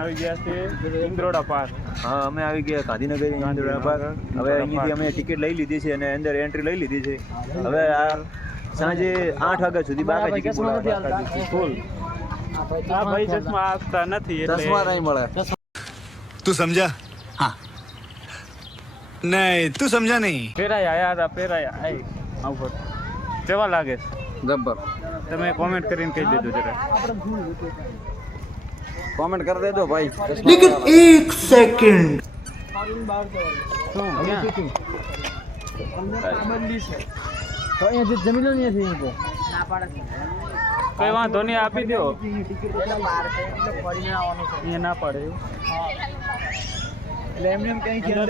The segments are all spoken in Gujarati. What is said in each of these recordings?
આવી ગયા છે ઇન્દ્રોડા પાર્ક. હા, અમે આવી ગયા ગાંધીનગર ઇન્દ્રોડા પાર્ક. હવે અહીંયાથી અમે ટિકિટ લઈ લીધી છે અને અંદર એન્ટ્રી લઈ લીધી છે. હવે આ સાંજે 8 વાગ્યા સુધી બાકાજી ફૂલ. આ ભાઈ ચશ્મા આપતા નથી એટલે ચશ્મા નહીં મળે. તું સમજા? हाँ नहीं तू समझा नहीं. પેરાયા યાર, આ પેરાયા આઈ આવું કેવા લાગે છે? જબ્બર. તમે કોમેન્ટ કરીને કહી દેજો જરા. કોમેન્ટ કરી દેજો ભાઈ. लेकिन एक सेकंड કઈ વાંધો નહીં, આપી દો. અહીંયા ના પાડે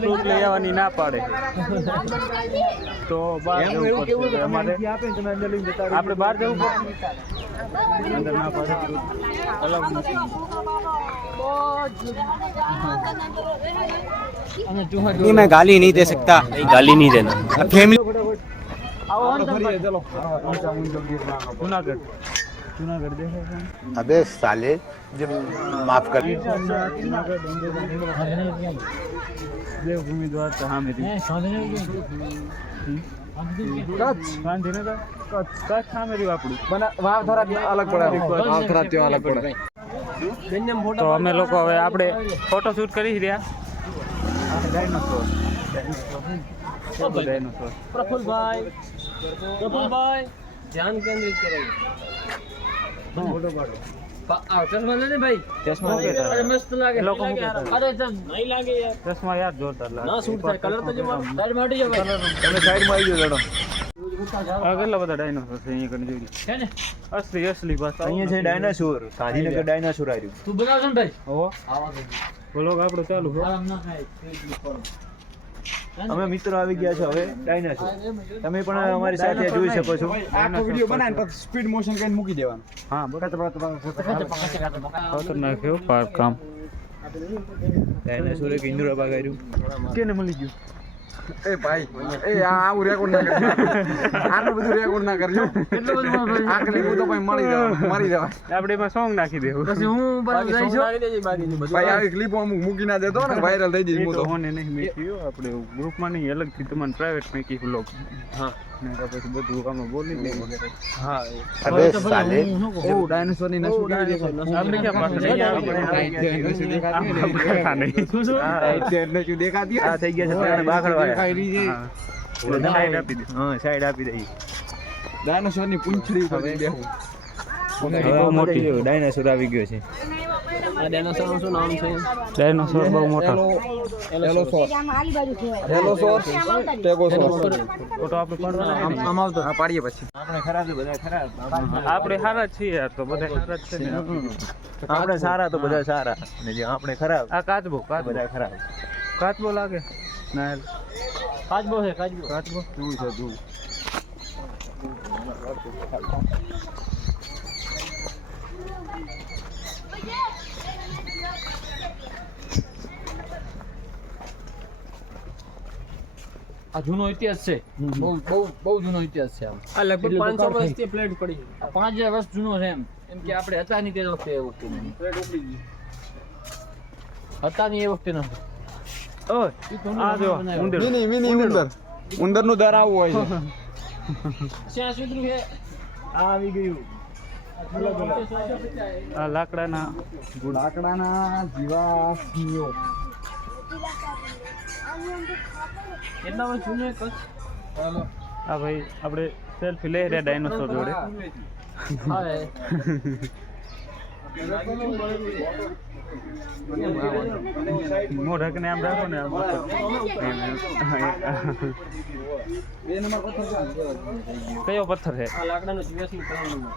ફ્રૂટ લઈ આવવાની ના પાડે તો બહાર જવું પડશે. આપણે બહાર જવું પડશે, અંદર ના પાડે અલગ नहीं मैं गाली नहीं दे सकता. नहीं गाली नहीं देना. फैमिली જુનાગઢ દેખો. अबे साले जब माफ कर. દેવભૂમિ દ્વારકા હા મેરી ગાંધીનગર કચ્છ હા મેરી વાપડું અલગ પડે. અલગ પડે. તો અમે લોકો હવે આપણે ફોટો શૂટ કરી રહ્યા. ડાયનોસોર प्रफुल्ल भाई ध्यान केंद्रित करें. चश्मा ले भाई. ચશ્મા अरे मस्त लागे. લોકો શું કહેતા? अरे नहीं लागे यार. ચશ્મા યાર જોરદાર લાગે. ना सूट થાય કલર તો જો સાઈડ માં હટી જાવ. તમે સાઈડમાં આવી જાઓ. આ કેટલા બધા ડાયનોસોર છે અહીંયા કને જોઈ. છે ને અસલી બસ અહીંયા છે ડાયનાસોર. ગાંધીનગર ડાયનાસોર આવ્યું. તું બનાવજો ને ભાઈ. હો આવા દે. વ્લોગ આપણો ચાલુ છે. આરામ ના થાય. અમે મિત્રો આવી ગયા છે હવે ડાયનાસોર. તમે પણ અમારી સાથે જોઈ શકો છો. આખો વિડિયો બનાવીને પછી સ્પીડ મોશન કરીને મૂકી દેવાનું. હા ખતરનાક છે પાર્ક કામ. ડાયનાસોર એક ઇન્દોરા બાગ આવ્યું. કેને મળી ગયું? એ ભાઈ એ આવું રેકોર્ડ ના કરજો. આટલું બધું રેકોર્ડ ના કરજો. કેટલું બધું આખરી તો ભાઈ મરી જવા. આપણે એમાં સોંગ નાખી દેવું. પછી હું બસ જઈશ. ભાઈ આવી ક્લિપો અમુક મૂકી ના દેતો ને વાયરલ થઈ જઈ. એ તો હોને નહીં મેક્યું આપણે ગ્રુપમાં નહીં, અલગથી તમને પ્રાઇવેટ મેકી વ્લોગ. હા. ને પછી બધું આમાં બોલી દે વગેરે. હા. अबे साले ઓ ડાયનોસોર ની નસું કેવી દેખાય. આપણે ક્યાં પાસે નહીં નસું દેખાતી. આ થઈ ગયા છે ત્રણ બાખડવા. દેખાઈ રહી છે. સાઈડ આપી દે. હા, સાઈડ આપી દઈ. ડાયનોસોર ની પૂંછડી ઉપર બેહું. બહુ મોટી ડાયનાસોર આવી ગયો છે. આ ડાયનોસોર નું શું નામ છે? ડાયનોસોર બહુ મોટા. એલોસોર ટેગોસોર. ફોટો આપણે પાડવાના નહીં. આમ આવતો હા પાડીએ પછી. આપણે ખરાબ છે બધા ખરાબ. આપણે સારા જ છીએ યાર, તો બધા સારા જ છે ને. આપણે સારા તો બધા સારા અને જે આપણે ખરાબ આ કાચબો બધા ખરાબ. કાચબો લાગે ના કાચબો છે કાચબો. કાચબો જું છે જું. આ જૂનો ઇતિહાસ છે. બહુ જૂનો ઇતિહાસ છે. આ લગભગ 500 વર્ષથી પ્લેટ પડી છે. 5000 વર્ષ જૂનો છે એમ કે આપણે હતા નહીં તે વખતે. એ વખતે પ્લેટ ઉપડી ગઈ હતા નહીં એ વખતે નથી. ઓય આ જો ઉંદર. મિની ઉંદર. ઉંદર નું દર આવું હોય છે. શ્યાં સુધરું છે. આ આવી ગયું. આ લાકડાના લાકડાના જીવાશ્મીઓ. કેટલા વર્ષ જૂનો છે કચ્છ? આ ભાઈ આપણે સેલ્ફી લઈ રહ્યા ડાયનોસોર જોડે. હા મોઢા કે આમ રાખો ને આમ. કયો પથ્થર છે? આ લાકડાનો જીવાશ્મી કણનો.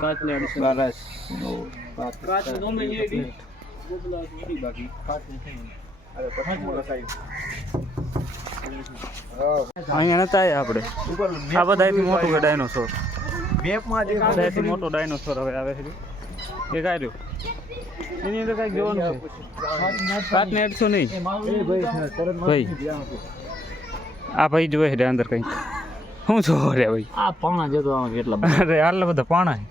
કાચને અડસર. કાચ નો મે એ ડી ગોબલા ડી બાકી કાચ નથી. અહીંયા નતા આપણે. આ બધાથી મોટું કે ડાયનોસોર. મેપમાં જે બધાથી મોટો ડાયનોસોર હવે આવે છે. એ કાઢ્યો એની અંદર કઈક જોવાનું છે. કાચને અડશો નહીં ભાઈ. આ ભાઈ જોવે છે અંદર કઈ. શું છો રે ભાઈ? આ પાણા જતો આમાં કેટલા બધા. અરે આટલા બધા પાણા છે.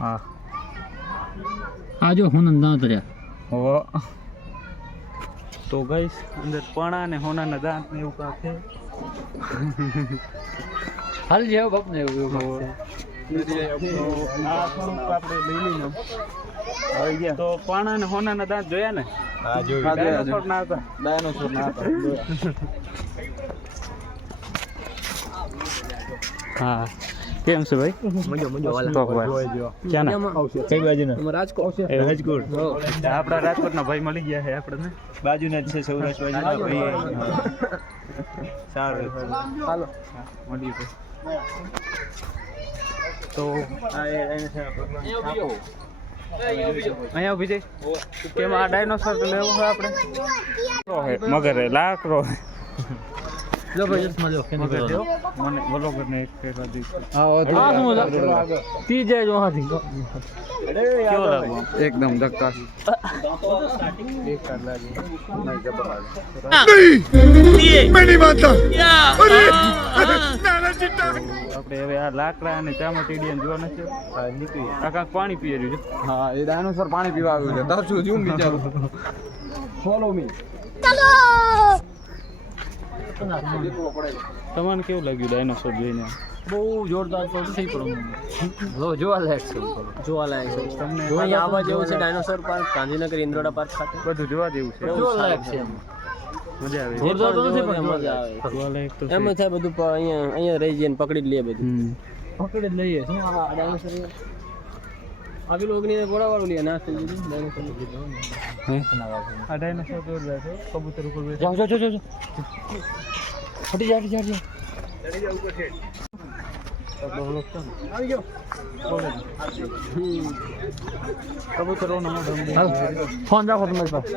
હા આ જો હું દાંત રહ્યા. હો તો ગાઈસ અંદર પાણા ને હોનાના દાંત ને એવું કાંક છે. હાલ જેવો બાપ ને એવું આ થોડુંક આપણે લઈ લઈને આવી ગયા. તો પાણા ને હોનાના દાંત જોયા ને? હા જોયું. ડાયનોસોર ના હતા. ડાયનોસોર ના હતા. હા કેમ છે ભાઈ? મજો તો ભાઈ ક્યાંના? કઈ બાજુના? રાજકોટ રાજકોટ. આપણા રાજકોટના ભાઈ મળી ગયા છે આપણને. બાજુના જ છે, સૌરાષ્ટ્ર બાજુના ભાઈ. સારું હાલો મળીએ ભાઈ. તો અહીંયા ઉભી જઈ કેમ આ ડાયનોસોર તો લેવું હોય આપણે? મગર હે લાકડો હે. જબરજસ્ત મજો મગર જો મને વલોગર ને એક ફેરવા દીધું. આ શું તી જાય જો હાથી કેવો લાગુ? એકદમ ધક્કા. આપણે હવે આ લાકડા અને ચામટીડિયન જોવા નથી. આ કાંક પાણી પી રહ્યું છે. હા એ ડાયનોસોર પાણી પીવા આવ્યું છે. તરશું છું બિચારું. Follow me. તમને કેવું લાગ્યું ડાયનોસોર જોઈને? બહુ જોરદાર તો નથી પણ જોવાલાયક છે. જોવાલાયક છે. તમને અહીંયા આવવા જેવું છે dinosaur park, Gandhinagar Indroda park ખાતે. બધું જોવા જેવું છે. જોવાલાયક છે. મજા આવે. જોરદાર તો નથી પણ મજા આવે. જોવાલાયક તો એમ જ થાય બધું અહીંયા રહી જઈને પકડી જ લે બધું. પકડી જ લઈએ. શું આ ડાયનોસોર આવી લોગની ઘોડાવાળું લે ના થઈ ગયું ડાયનોસોર આ ડાયનોસોર જોરદાર છે. કબૂતર ઉપર બેસે. જાઓ જાઓ જાઓ ફટી જાય ફટી જાય. કબૂતરોનો મોઢો ફોન રાખો તમારી પાસે.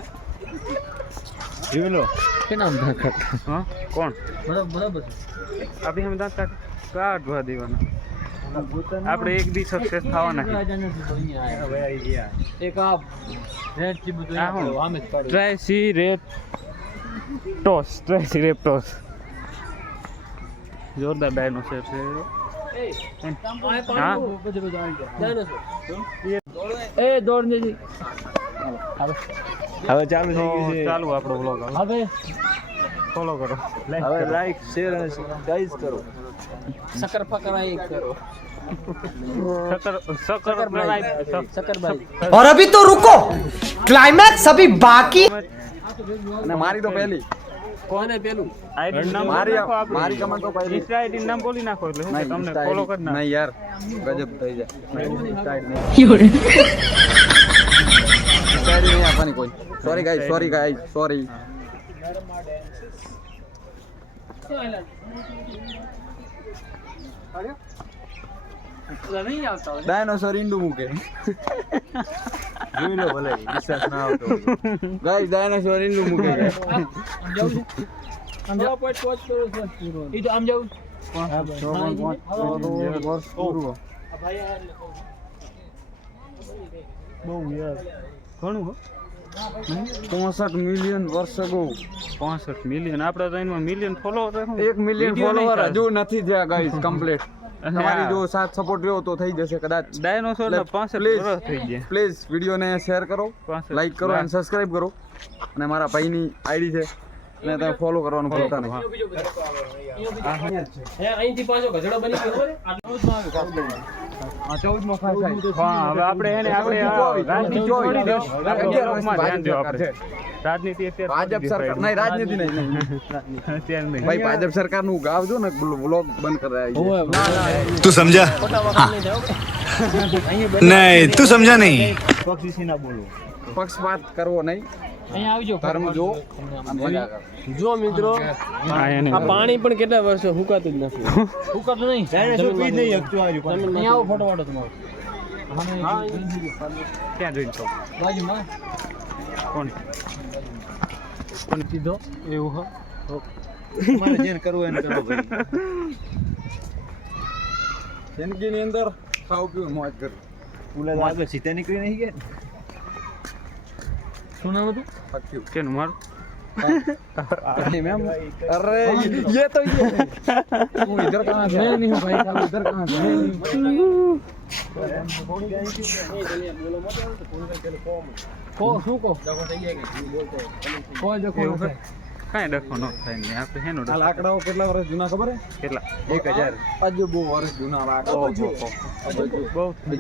જોઈ લો. કે નામ રાખો? હા કોણ? બરાબર આપણી હમ દાંત કાઢવા દેવાના. આપણે એક દી સક્સેસ થવાના છે. એક આ રેડ થી બધું આ હું? આમે જ પાડ્યું. ટ્રાયસીરેપ્ટોસ જોરદાર ડાયનોસોર છે. હા એ દોડ દેજી. હવે ચાલુ થઈ તો ગયું છે. ચાલુ આપણો બ્લોગ હવે ફોલો કરો. હવે લાઈક શેર અને સબસ્ક્રાઇબ કરો. સકર પકડાઈ કરો. શકરભાઈ और अभी तो रुको, क्लाइमैक्स अभी बाकी। અને મારી તો પહેલી. કોને પેલું આઈડી નામ મારી નાખો આપણે. મારી કમેન્ટ તો પહેલી. ઇન્સ્ટા આઈડી નામ બોલી નાખો એટલે શું કે તમને Insta ફોલો ID. કરી નાખો. નહીં યાર ગજબ થઈ જાય. Insta ID નહીં આપવાની કોઈ. Sorry guys sorry. નહીં આવતા ડાયનોસોર ઈંડું મૂકે. જોઈ લો ભલે વિશ્વાસ ના આવતો હોય. ગાઈસ ડાયનોસોર ઈંડું મૂકે. આમ જાવું છે. આમ જાવ પોચ કરું છું. ઈ તો આમ જાવું. વર્ષ પૂરું. બહુ યાર ઘણું હો. 65 મિલિયન વર્ષ અગો 65 મિલિયન. આપણે તો એમાં મિલિયન ફોલોવર 1 મિલિયન ફોલોવર હજુ નથી થયા ગાઈસ કમ્પ્લીટ. તમારી જો સાથ સપોર્ટ રહ્યો તો થઈ જશે કદાચ. ડાયનોસોર ના 65 Please. વર્ષ થઈ ગયા. પ્લીઝ વિડીયોને શેર કરો, 65 લાઈક કરો અને સબસ્ક્રાઇબ કરો. અને મારા ભાઈની આઈડી છે અને તમે ફોલો કરવાનું ભૂલતા નહીં. અહીંથી પાછો ગધેડો બની ગયો ખબર? આ 14મો ખાસ થાય. હા હવે આપણે એને આપણે રાજનીતિ છોડી દો. બ્લોગમાં ધ્યાન દો આપણે. રાજનીતિ અત્યારે ભાજપ સરકાર નહીં, રાજનીતિ નહીં. અત્યારે નહીં. ભાઈ ભાજપ સરકારનું ગાવજો ને વ્લોગ બંધ કરાય. तू समझा? नहीं तू समझा नहीं. પક્ષી ના બોલો. પક્ષપાત કરવો નહીં, અહીંયા આવજો. ધર્મ જો અને મજા કરો. જો મિત્રો હા એને આ પાણી પણ કેટલા વર્ષો હુકાતું જ નથી. હુકાતું નહીં. ડાયનોસોર પી જ નહીં શકતું આજુ. અહીંયા આવો ફોટો વાળો તમારો. ક્યાં જોઈને છો? બાજુમાં કોણ? સીધો એવું હો. તમારે જેને કરવું એને કરો ભાઈ. જિંદગીની અંદર ખાવ પીવું મોજ કરો. પુલા તો આગળ સીધા નીકળી નહીં ગયા ને. શું નામ હતું? ફક્યું. કેનું મારું? मैम अरे ये तो ये वो इधर कहाँ गया? मैं नहीं हूँ भाई साहब, इधर कहाँ गया? કાંઈ ડખો ન થાય ને આપણે હેનો આ લાકડાઓ કેટલા વર્ષ જૂના ખબર હે? કેટલા 1000 આજે બહુ વર્ષ જૂના લાકડા બહુ થઈ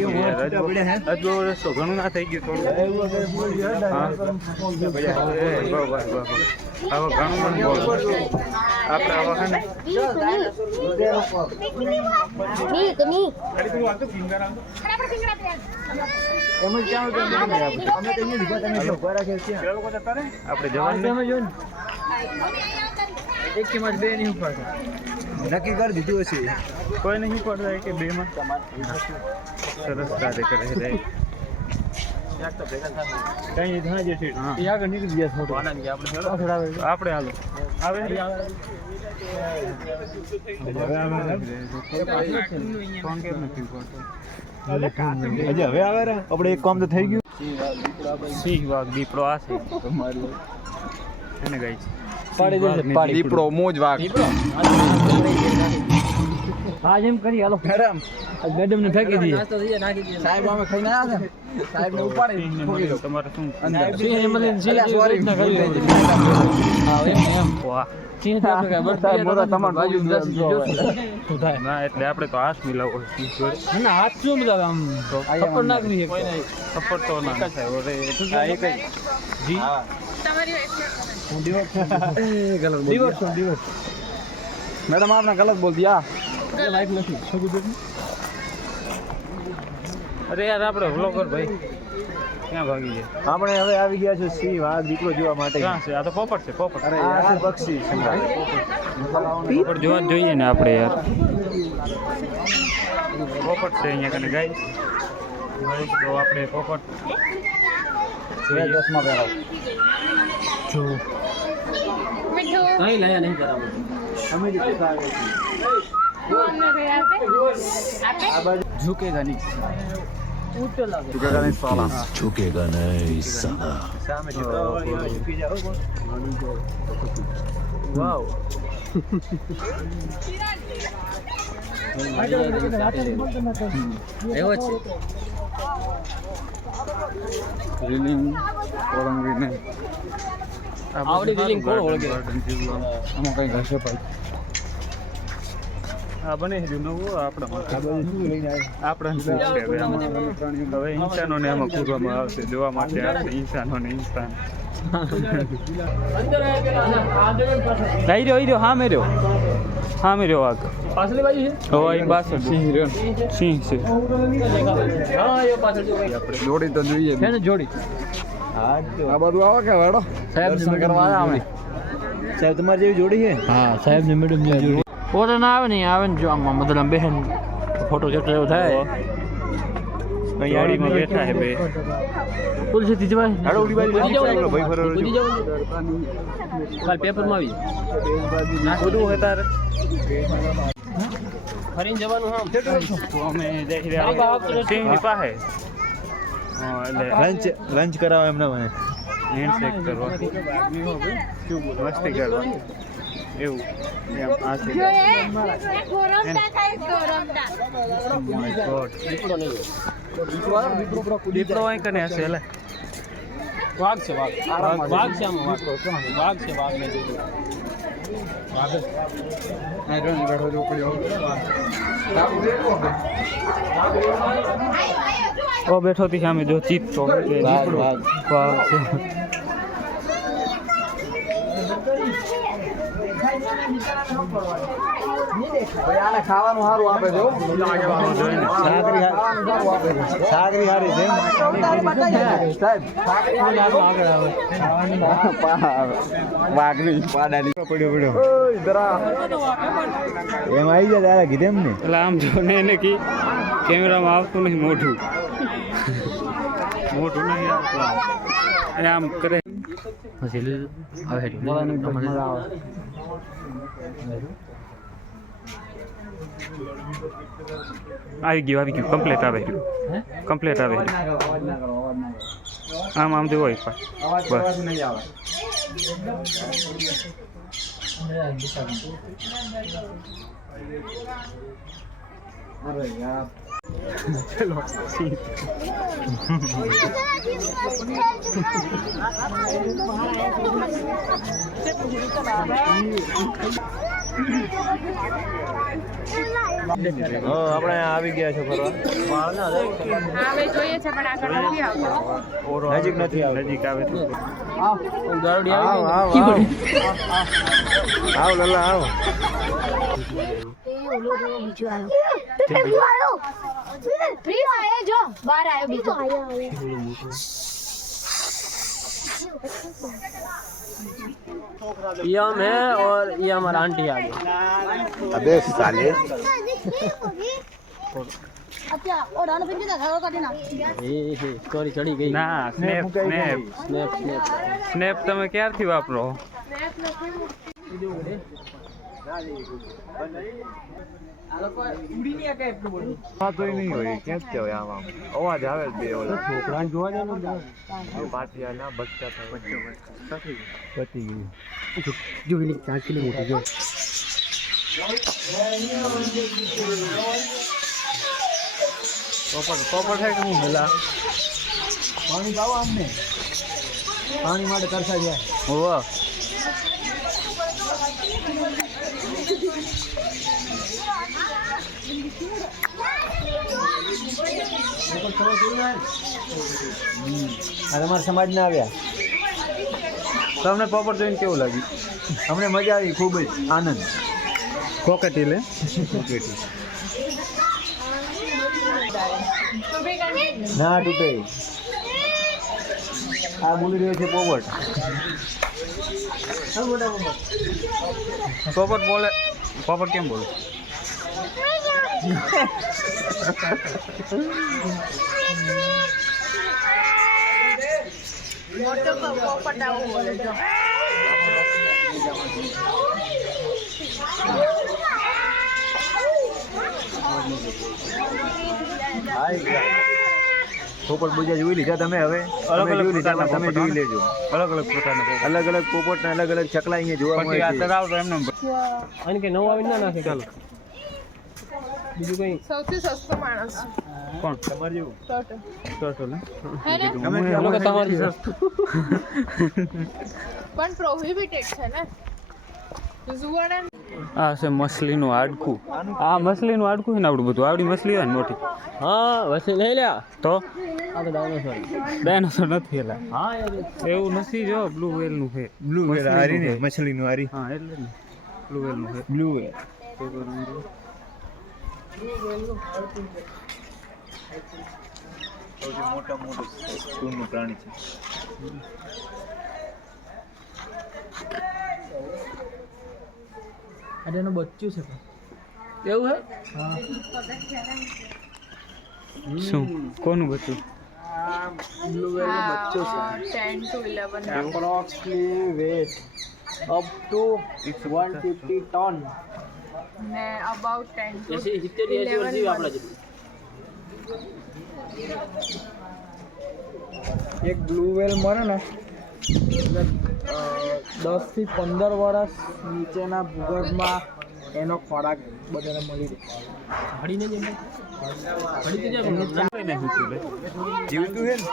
ગયું હજુ વર્ષ તો ઘણું ના થઈ ગયું થોડું હા હવે ઘણું આપણે આવા છે ને આપણે જવાનું એક કિંમત બે નહીં ઉપર નક્કી કરી દીધું હશે. કોઈ નહીં પડતા કે બે માં સરસ કાર્ય કરે છે કઈ ઘણા જે છે એ આગળ નીકળી ગયા થોડું આપણે હાલો આવે ફોન કેમ નથી કરતો હજી હવે આવે રે આપણે એક કામ તો થઈ ગયું. સિંહ વાઘ દીપડો આ છે એને ગઈ છે પાડી દેશે પાડી દીપડો મોજ વાઘ હા જેમ કરી હાલો મેડમ મેડમ ને ફેંકી દઈએ સાહેબ અમે ખાઈને આવ્યા છે સાહેબ ને ઉપાડી ઠોકી દો તમારે શું સિંહ એમ્બ્યુલન્સ અલ્યા, sorry. હા એમ વાહ સિંહ તો આપણે કાંઈ બસ સાહેબ, મોટા તમારે બાજુ જોયું શું થાય ના એટલે આપણે તો હાથ મિલાવો સિંહ જોડે ના હાથ શું મિલાવે આમ થપ્પડ નાખવી છે કોઈ નહીં થપ્પડ તો ના થાય ઓરે આ એક જ જી मैडम आपने गलत बोल दिया. અરે યાર આપણે વ્લોગર ભાઈ ક્યાં ભાગી જાય આપણે હવે આવી ગયા છે સિંહ વાઘ દીપડો જોવા માટે. ક્યાં છે આ તો પોપટ છે પોપટ અરે આ છે પક્ષી સંગ્રહ. પોપટ જોવા જ જોઈએ ને આપણે યાર પોપટ છે અહીંયા કને ગાય તો આપણે પોપટ જોઈએ. चश्मा पहनाओ. કઈ લાયા નહીં કરાવો અમે જે કહેતા આવ્યા છીએ. આ બાજુ ઝુકેગા નહીં झुकेगा नहीं साला. झुकेगा नहीं साला. સામે ઝુકાવવાવાળી હોય, ઝૂકી જાઓ પણ. વાવ એવો છે રીલિંગ ઓળંગી ને આવડી રીલિંગ કોણ ઓળખે? આમાં કઈ ઘસે ભાઈ. આ બને છે નવું આપણા માટે આ બાજુ શું લઈને આવ્યા? આપણા શું છે હવે આમાં? હવે ઇન્સાનોને આમાં પૂરવામાં આવશે જોવા માટે આવશે ઇન્સાનોને ઇન્સાન લઈ રહ્યો હા મેં રહ્યો વાઘ પાછલી બાજુ છે હવે અહીં પાછળ સિંહ છે હા એ પાછળ જો જોડી તો જોઈએ. છે ને જોડી હા તો આ બધું આવા કે વાડો સાહેબ દર્શન કરવા આવ્યા અમે. સાહેબ તમારી જેવી જોડી છે? હા સાહેબ ને મેડમ ને જોડી ફોટો ના આવે ને આવે ને જો આમાં મતલબ બહેન ફોટો જેટલો એવો થાય અહીં આડીમાં બેઠા છે બે પોલીસ થી જવાય હાડો ઉડી બાજુ કૂદી જવું ચાલો ભાઈ ફરો કૂદી જવું કાલ પેપરમાં આવી બધું હોય તારે ફરીને જવાનું હા તો અમે જઈ રહ્યા સિંહની પાસે એટલે લંચ કરાવો એમને મને. હેન્ડશેક કરવા મસ્તી કરવા એવું એમ આ છે દીપડો અહીં કને હશે એટલે વાઘ છે વાઘ વાઘ છે આમાં વાઘ છે વાઘ ને જોજો આ જોઈને બેઠો જો પડ્યો. ઓ બેઠો થી સામે જો ચીતો વાઘ છે ભાઈ આને ખાવાનું સારું આપે છે હો. સાગરી હારી છે. સાહેબ વાઘની પાડાની પડ્યો ઓય જરા એમ આવી જાય તારા કીધે એમ ને. એટલે આમ જો ને એને કી કેમેરામાં આવતું નહીં મોઢું નહીં આવતું અને આમ કરે પછી આવે આવી ગયું કમ્પ્લીટ આવે કમ્પ્લીટ આવે આમ આમ જોવો એક બસ નહીં આવે અરે યાર આપણે આવી ગયા છે ફરવા આવે જોઈએ છે પણ આગળ નથી આવતો. નજીક નથી આવે નજીક આવે તો દારૂડી આવ આવી આવ આવ લલ્લા આવ ये हम है और ये हमारा आंटी आ गई. अबे साले स्टोरी चढ़ी गई. ના snap snap snap snap snap તમે ક્યારથી વાપરો તોય નહીં હોય કેમ કે હોય આમ અવાજ આવે જ બે ઓલા છોકરાને જોવા જવાનું પાટિયા ના બચ્ચા થાય પતી ગયું પોપટ છે કે હું ભલા પાણી પાવો અમને પાણી માટે કરતા જાય હોવા તમારા સમાજ ના આવ્યા તમને પોપટ જોઈને કેવું લાગ્યું અમને મજા આવી ખૂબ જ આનંદ કોકેટી લે ના તૂટે આ બોલી રહ્યો છે પોપટ પોપટ બોલે પોપટ કેમ બોલે મોટો પોપટ આવું બોલે જો. પોપટ બીજા જોઈ લીધા તમે હવે અલગ તમે અલગ જોઈ લીધા પ્રકારના તમે પોપટ જોઈ લેજો અલગ અલગ પ્રકારના પોપટ અલગ અલગ પોપટ ને અલગ અલગ ચકલા અહીંયા જોવા પછી આ મળે છે તરાવ તો એમને આને કે નવું આવીને ના નાખે ચાલો બીજું કઈ સૌથી સસ્તો માણસ છે. કોણ તમારે જેવું ટોટલ હે ને? તમે લોકો તમારી પણ પ્રોહિબિટેડ છે ને ઝુવાડા આ છે મછલીનું હાડકું આ મછલીનું હાડકું છે ને આવડું બધું આવડી મછલી હોય ને મોટી હા વસી લઈ લ્યા તો આ તો ડાયનોસોર ડાયનોસોર નથી એલા હા એવું નથી જો બ્લુ વેલનું છે બ્લુ વેલ હારી ને મછલીનું હારી હા એટલે ને બ્લુ વેલનું છે બ્લુ વેલ સૌથી મોટા મોટું સ્કૂલનું પ્રાણી છે અરે એનું બચ્ચું છે એવું હે શું કોનું બચ્ચું બ્લુ વેલ નો બચ્ચો છે 10 to 11 approximately weight up to 150 ton ને અબાઉટ 10 to 70 80 વર્ષ જીવે આપણા જેટલું એક બ્લુ વેલ મરે ને 10 થી 15 વર્ષ નીચેના ભૂગર્ભમાં એનો ખોરાક બધાને મળી રહે હડીને જેમ હડી તો જેમ જીવતું છે ને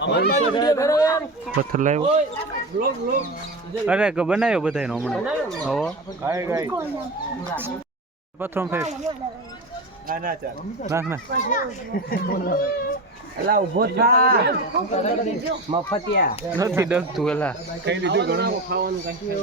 અમારી પાસે વિડિયો કરો યાર પથ્થર લાવ્યો ઓય બ્લોગ બ્લોગ અરે બનાવ્યો બધાનો હમણાં હવો ગાય ગાય પથ્થરો ફેર ના ના ચાલ નાખ ના એલા ઊભો થા મફતિયા નથી ડરતું એલા કઈ લીધું ઘણું ખાવાનું કઈ